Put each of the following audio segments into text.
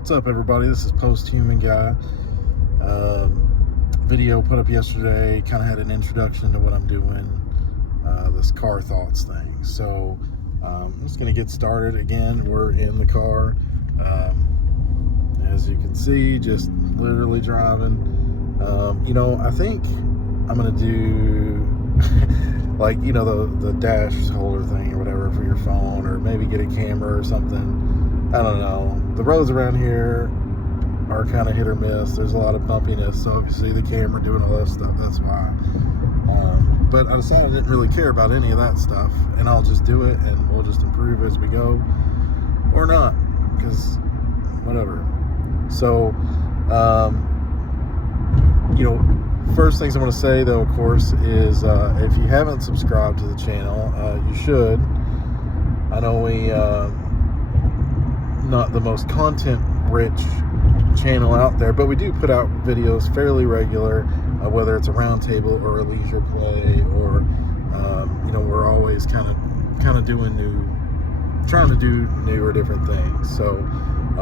What's up, everybody? This is Post-Human Guy. Video put up yesterday, kind of had an introduction to what I'm doing, this car thoughts thing. So I'm just going to get started. Again, we're in the car. As you can see, just literally driving. I think I'm going to do like, the dash holder thing or whatever for your phone, or maybe get a camera or something. I don't know. The roads around here are kind of hit or miss. There's a lot of bumpiness, so obviously the camera doing all that stuff, that's why. But I decided I didn't really care about any of that stuff, and I'll just do it, and we'll just improve as we go, or not, because whatever. So, first things I want to say, though, of course, is if you haven't subscribed to the channel, you should. I know we not the most content-rich channel out there, but we do put out videos fairly regular, whether it's a roundtable or a leisure play, or we're always kind of trying to do new or different things. So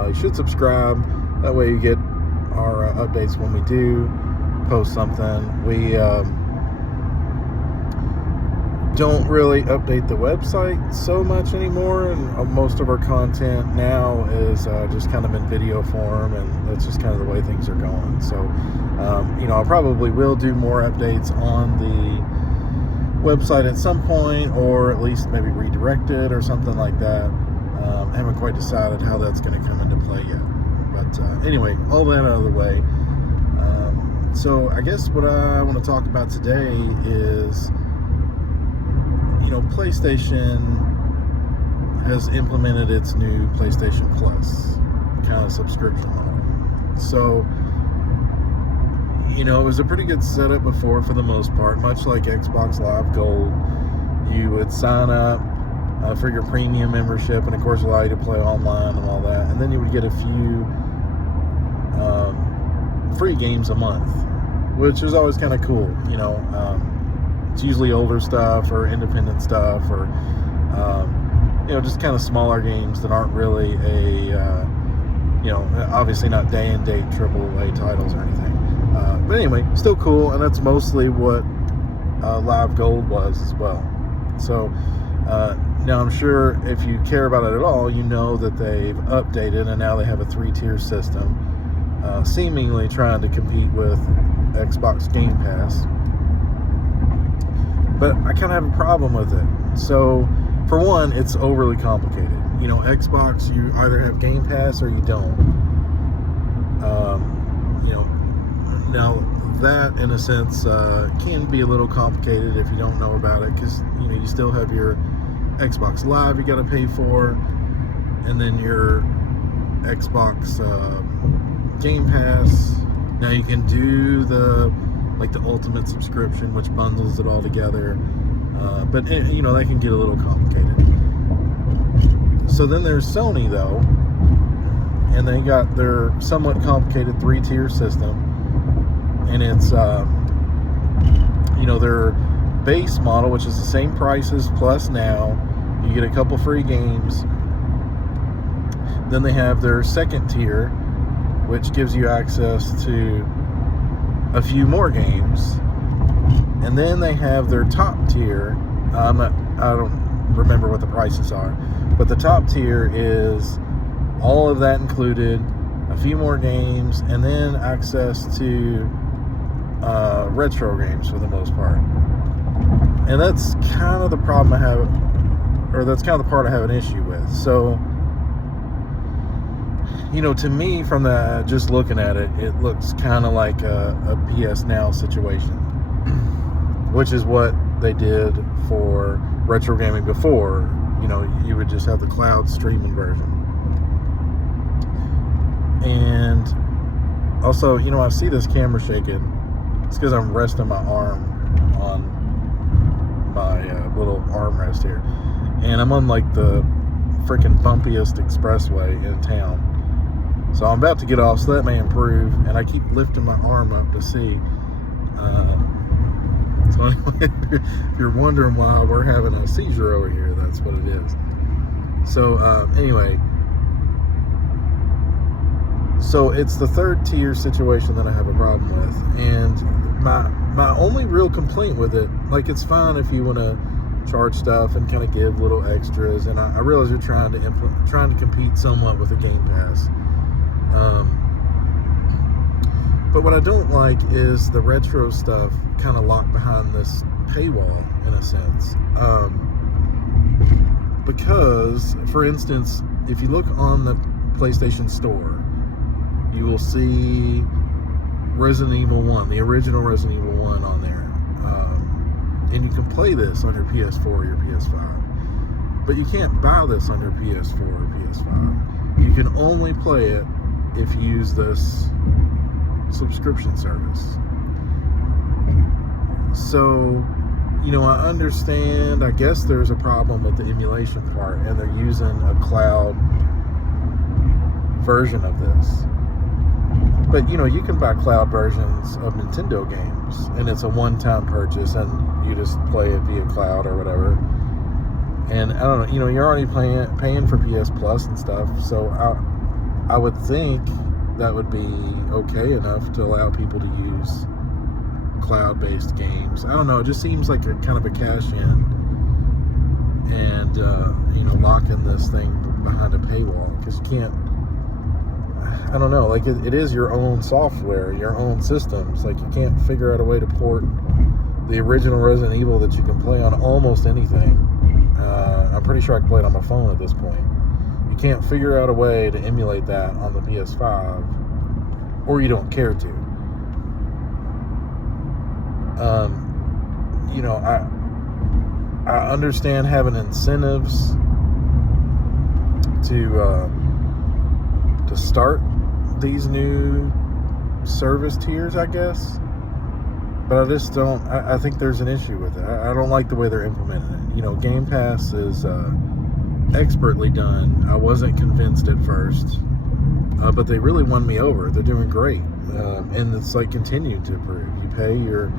you should subscribe. That way you get our updates when we do post something. We don't really update the website so much anymore, and most of our content now is just kind of in video form, and that's just kind of the way things are going. So I probably will do more updates on the website at some point, or at least maybe redirect it or something like that. I haven't quite decided how that's going to come into play yet, but anyway, all that out of the way. So I guess what I want to talk about today is, PlayStation has implemented its new PlayStation Plus kind of subscription model. So, it was a pretty good setup before, for the most part, much like Xbox Live Gold. You would sign up for your premium membership, and of course allow you to play online and all that, and then you would get a few free games a month, which is always kind of cool. It's usually older stuff or independent stuff, or just kind of smaller games that aren't really obviously not day and date AAA titles or anything. But anyway, still cool, and that's mostly what Live Gold was as well. So now I'm sure if you care about it at all, you know that they've updated, and now they have a 3-tier system, seemingly trying to compete with Xbox Game Pass. But I kind of have a problem with it. So, for one, it's overly complicated. Xbox, you either have Game Pass or you don't. Now that, in a sense, can be a little complicated if you don't know about it, because, you still have your Xbox Live you got to pay for, and then your Xbox Game Pass. Now you can do the ultimate subscription, which bundles it all together, but that can get a little complicated. So then there's Sony, though, and they got their somewhat complicated 3-tier system, and it's their base model, which is the same price as Plus Now. You get a couple free games. Then they have their second tier, which gives you access to a few more games, and then they have their top tier. I don't remember what the prices are, but the top tier is all of that included, a few more games, and then access to retro games for the most part. And that's kind of the problem I have, or that's kind of the part I have an issue with. So, to me, from just looking at it, it looks kind of like a PS Now situation, which is what they did for retro gaming before. You would just have the cloud streaming version. And also, I see this camera shaking. It's because I'm resting my arm on my little armrest here, and I'm on the freaking bumpiest expressway in town. So I'm about to get off, so that may improve, and I keep lifting my arm up to see. So anyway, if you're wondering why we're having a seizure over here, that's what it is. So anyway, So it's the third tier situation that I have a problem with, and my only real complaint with it, like, it's fine if you want to charge stuff and kind of give little extras, and I realize you're trying to compete somewhat with a Game Pass. But what I don't like is the retro stuff kind of locked behind this paywall in a sense. Because, for instance, if you look on the PlayStation Store, you will see Resident Evil 1, the original Resident Evil 1 on there. And you can play this on your PS4 or your PS5. But you can't buy this on your PS4 or PS5. You can only play it if you use this subscription service. So, you know, I understand, I guess there's a problem with the emulation part, and they're using a cloud version of this. But, you know, you can buy cloud versions of Nintendo games, and it's a one-time purchase, and you just play it via cloud or whatever. And I don't know, you know, you're already paying for PS Plus and stuff, so I would think that would be okay enough to allow people to use cloud-based games. I don't know, it just seems like a kind of a cash-in, and you know, locking this thing behind a paywall, because you can't, I don't know, like, it is your own software, your own systems. Like, you can't figure out a way to port the original Resident Evil that you can play on almost anything. I'm pretty sure I can play it on my phone at this point. You can't figure out a way to emulate that on the PS5, or you don't care to. You know, I understand having incentives to start these new service tiers, I guess, but I just don't. I think there's an issue with it. I don't like the way they're implementing it. You know, Game Pass is expertly done. I wasn't convinced at first, but they really won me over. They're doing great, and it's like continued to improve. You pay your,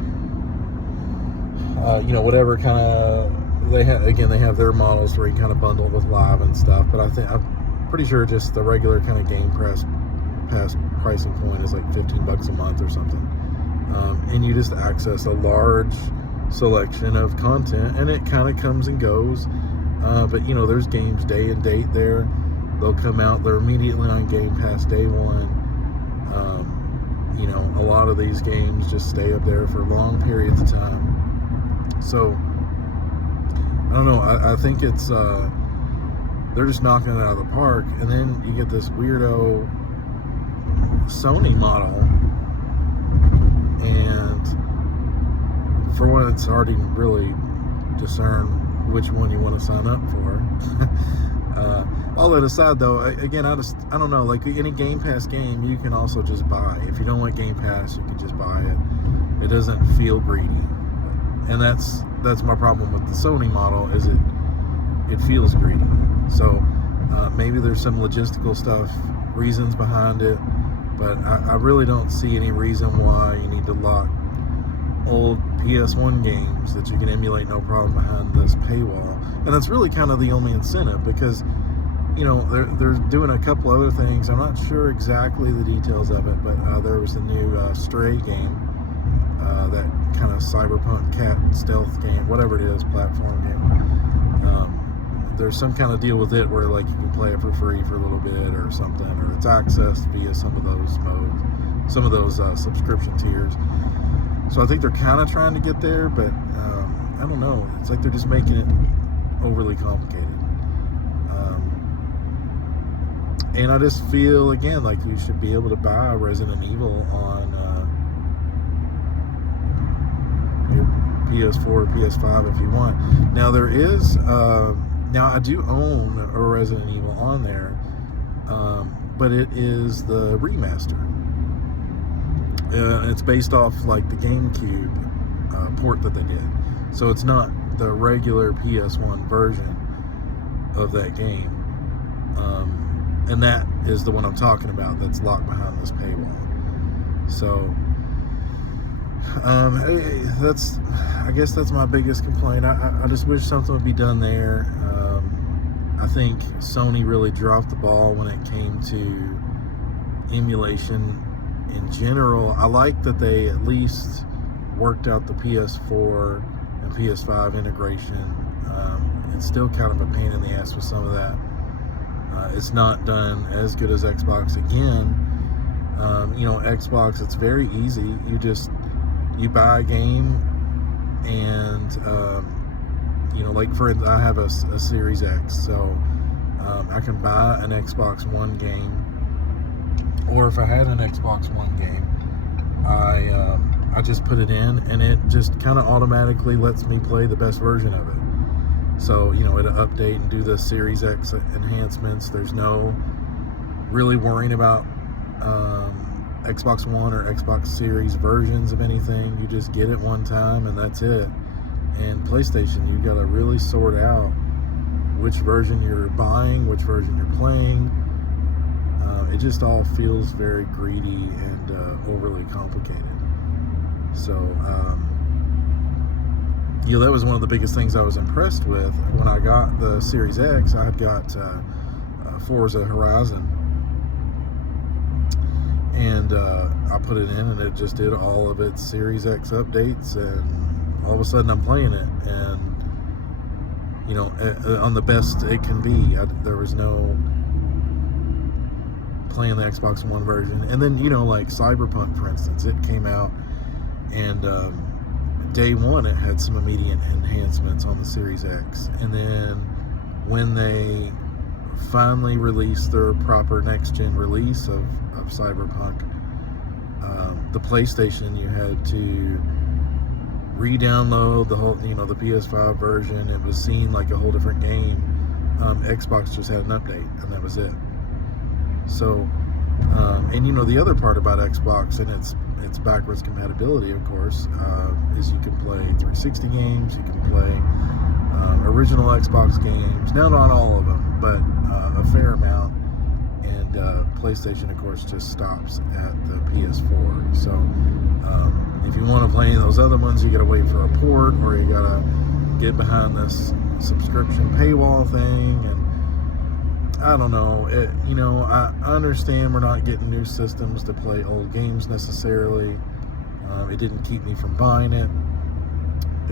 you know, whatever kind of they have. Again, they have their models where you kind of bundle it with live and stuff. But I'm pretty sure just the regular kind of Game Pass pricing point is like $15 a month or something, and you just access a large selection of content, and it kind of comes and goes. But you know, there's games day and date there. They'll come out, they're immediately on Game Pass day one. You know, a lot of these games just stay up there for long periods of time. So I don't know, I think it's they're just knocking it out of the park. And then you get this weirdo Sony model, and for one, it's hard to really discern which one you want to sign up for. All that aside, though, again, I don't know, like any Game Pass game you can also just buy. If you don't want Game Pass, you can just buy it. It doesn't feel greedy, and that's my problem with the Sony model, is it feels greedy. So maybe there's some logistical reasons behind it, but I really don't see any reason why you need to lock old PS1 games that you can emulate no problem behind this paywall. And that's really kind of the only incentive, because, you know, they're doing a couple other things. I'm not sure exactly the details of it, but there was the new Stray game, that kind of cyberpunk cat stealth game, whatever it is, platform game. There's some kind of deal with it where, like, you can play it for free for a little bit or something, or it's accessed via some of those modes, some of those subscription tiers. So I think they're kind of trying to get there, but I don't know. It's like they're just making it overly complicated. And I just feel, again, like you should be able to buy Resident Evil on your PS4 or PS5 if you want. Now there is, now I do own a Resident Evil on there, but it is the remaster. It's based off like the GameCube port that they did, so it's not the regular PS1 version of that game, and that is the one I'm talking about that's locked behind this paywall. So I guess that's my biggest complaint. I just wish something would be done there. I think Sony really dropped the ball when it came to emulation in general. I like that they at least worked out the PS4 and PS5 integration. It's still kind of a pain in the ass with some of that. It's not done as good as Xbox. Again, Xbox, it's very easy. You buy a game, and like for instance, I have a Series X, so I can buy an Xbox One game, or if I had an Xbox One game, I just put it in, and it just kind of automatically lets me play the best version of it. So, it'll update and do the Series X enhancements. There's no really worrying about Xbox One or Xbox Series versions of anything. You just get it one time, and that's it. And PlayStation, you got to really sort out which version you're buying, which version you're playing. It just all feels very greedy and overly complicated. So, that was one of the biggest things I was impressed with when I got the Series X. I had got Forza Horizon, and I put it in, and it just did all of its Series X updates, and all of a sudden I'm playing it, and on the best it can be. There was no playing the Xbox One version. And then like Cyberpunk, for instance, it came out, and day one it had some immediate enhancements on the Series X, and then when they finally released their proper next gen release of Cyberpunk, the PlayStation, you had to re-download the whole the PS5 version. It was seen like a whole different game. Xbox just had an update, and that was it. So and the other part about Xbox and its backwards compatibility, of course, is you can play 360 games, you can play original Xbox games. Now, not all of them, but a fair amount. And PlayStation, of course, just stops at the PS4. So if you want to play any of those other ones, you got to wait for a port, or you got to get behind this subscription paywall thing. And I don't know. I understand we're not getting new systems to play old games necessarily. It didn't keep me from buying it.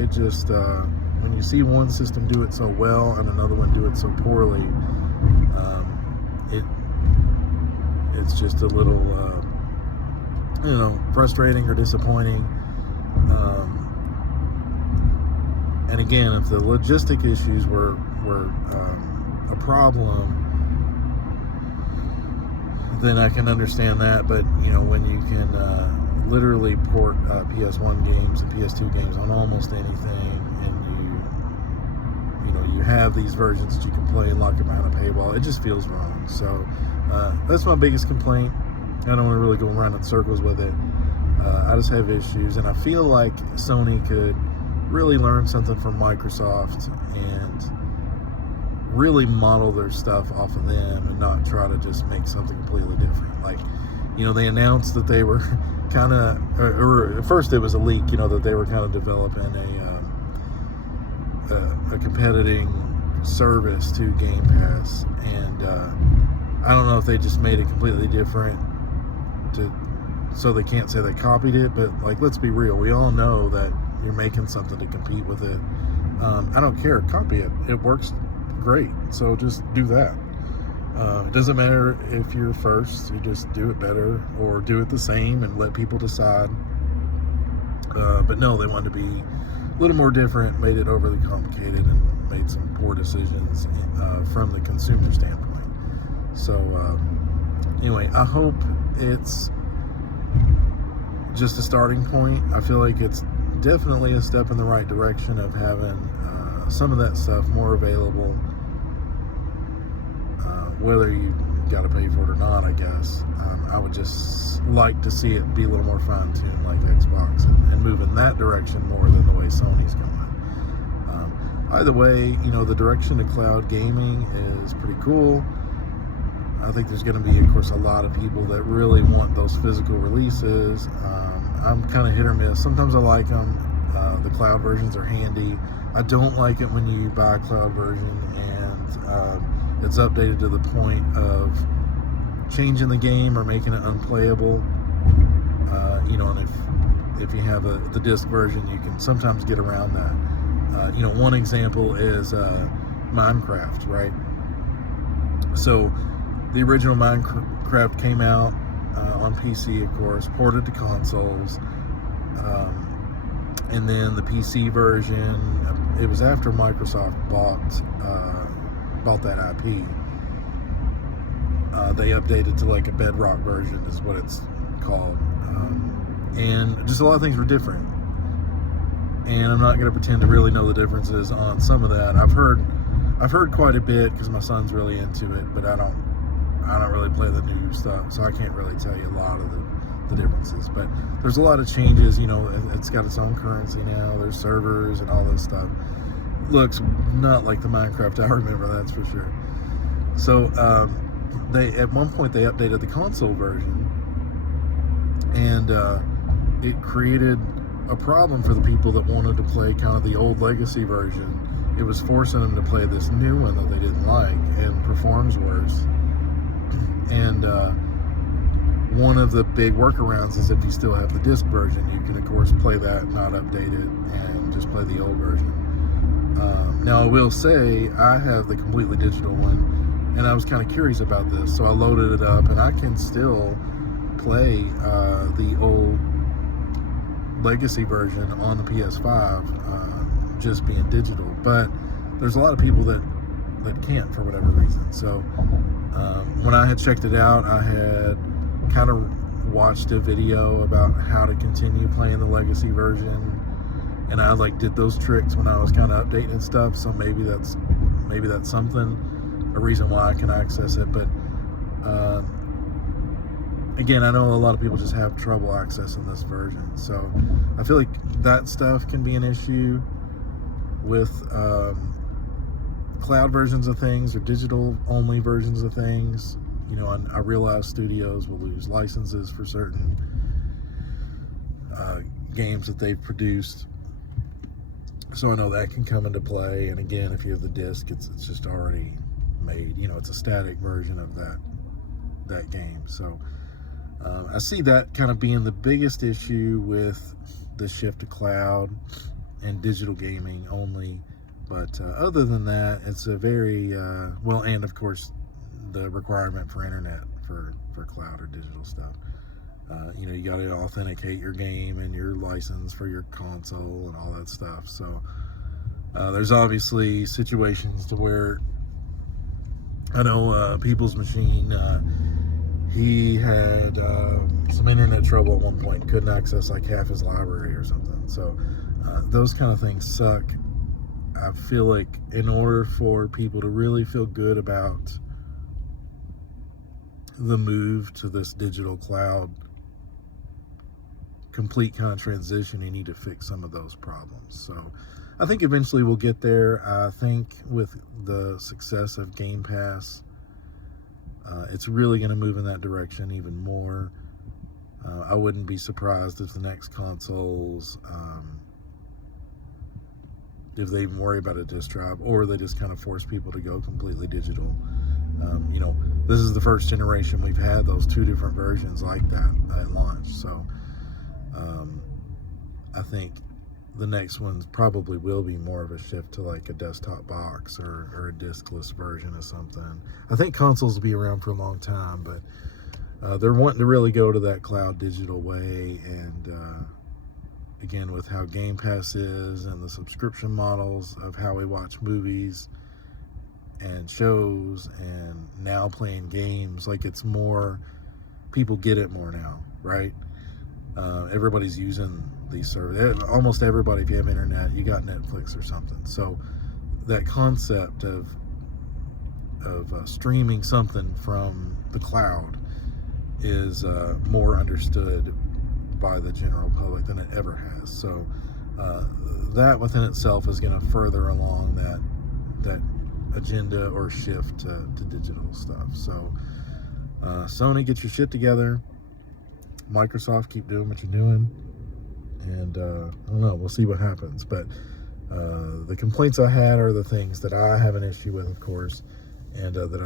It just, when you see one system do it so well and another one do it so poorly, it's just a little, frustrating or disappointing. And again, if the logistic issues were a problem, then I can understand that. But when you can literally port PS1 games and PS2 games on almost anything, and you have these versions that you can play and lock them behind a paywall, it just feels wrong. So that's my biggest complaint. I don't want to really go around in circles with it. I just have issues, and I feel like Sony could really learn something from Microsoft and really model their stuff off of them, and not try to just make something completely different. Like, they announced that they were kind of, or at first it was a leak, that they were kind of developing a competing service to Game Pass, and I don't know if they just made it completely different so they can't say they copied it, but like, let's be real, we all know that you're making something to compete with it. I don't care, copy it. It works great, so just do that. It doesn't matter if you're first, you just do it better or do it the same and let people decide. But no, they wanted to be a little more different, made it overly complicated, and made some poor decisions from the consumer standpoint. So anyway, I hope it's just a starting point. I feel like it's definitely a step in the right direction of having some of that stuff more available, whether you got to pay for it or not, I guess. I would just like to see it be a little more fine-tuned like Xbox, and move in that direction more than the way Sony's going. Either way, the direction of cloud gaming is pretty cool. I think there's going to be, of course, a lot of people that really want those physical releases. I'm kind of hit or miss. Sometimes I like them. The cloud versions are handy. I don't like it when you buy a cloud version and it's updated to the point of changing the game or making it unplayable. And if you have the disc version, you can sometimes get around that. One example is Minecraft, right? So the original Minecraft came out on PC, of course, ported to consoles, and then the PC version, it was after Microsoft bought that IP. They updated to like a Bedrock version is what it's called, and just a lot of things were different, and I'm not going to pretend to really know the differences on some of that. I've heard quite a bit because my son's really into it, but I don't really play the new stuff, so I can't really tell you a lot of the differences. But there's a lot of changes. It's got its own currency now. There's servers and all this stuff. Looks not like the Minecraft I remember, that's for sure. So at one point they updated the console version, and it created a problem for the people that wanted to play kind of the old legacy version. It was forcing them to play this new one that they didn't like and performs worse. And one of the big workarounds is if you still have the disc version, you can of course play that, not update it, and just play the old version. Now I will say I have the completely digital one, and I was kind of curious about this, so I loaded it up, and I can still play the old legacy version on the PS5, just being digital. But there's a lot of people that can't for whatever reason. So when I had checked it out, I had kind of watched a video about how to continue playing the legacy version, and I did those tricks when I was kind of updating and stuff. So maybe that's something, a reason why I can access it. But again, I know a lot of people just have trouble accessing this version, so I feel like that stuff can be an issue with cloud versions of things or digital only versions of things. I realize studios will lose licenses for certain games that they've produced, so I know that can come into play. And again, if you have the disc, it's just already made. It's a static version of that game. So I see that kind of being the biggest issue with the shift to cloud and digital gaming only. But other than that, it's a very well, and of course the requirement for internet for cloud or digital stuff. You got to authenticate your game and your license for your console and all that stuff. So there's obviously situations to where I know People's Machine, he had some internet trouble at one point, couldn't access like half his library or something. So those kind of things suck. I feel like in order for people to really feel good about the move to this digital cloud complete kind of transition, you need to fix some of those problems. So I think eventually we'll get there. I think with the success of Game Pass, it's really going to move in that direction even more. I wouldn't be surprised if the next consoles, if they even worry about a disc drive, or they just kind of force people to go completely digital. This is the first generation we've had those two different versions like that at launch. So I think the next ones probably will be more of a shift to like a desktop box or a discless version of something. I think consoles will be around for a long time, but they're wanting to really go to that cloud digital way. And again, with how Game Pass is and the subscription models of how we watch movies and shows and now playing games, like it's more, people get it more now, right? Everybody's using these services. Almost everybody, if you have internet, you got Netflix or something. So that concept of streaming something from the cloud is more understood by the general public than it ever has. So that within itself is going to further along that agenda or shift to digital stuff. So Sony, get your shit together. Microsoft, keep doing what you're doing. And I don't know, we'll see what happens. But the complaints I had are the things that I have an issue with, of course, and that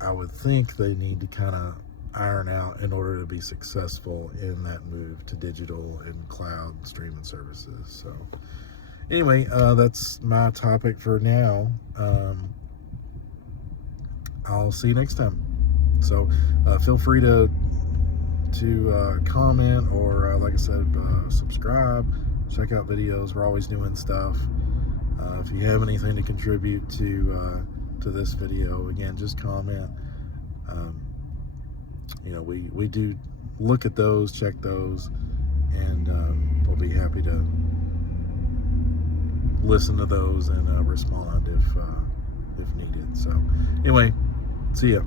I would think they need to kind of iron out in order to be successful in that move to digital and cloud streaming services. So anyway, that's my topic for now. I'll see you next time. So feel free to comment, or like I said, subscribe, check out videos. We're always doing stuff. If you have anything to contribute to this video, again, just comment. You know, we do look at those, check those, and we'll be happy to listen to those and respond if needed. So anyway, see ya.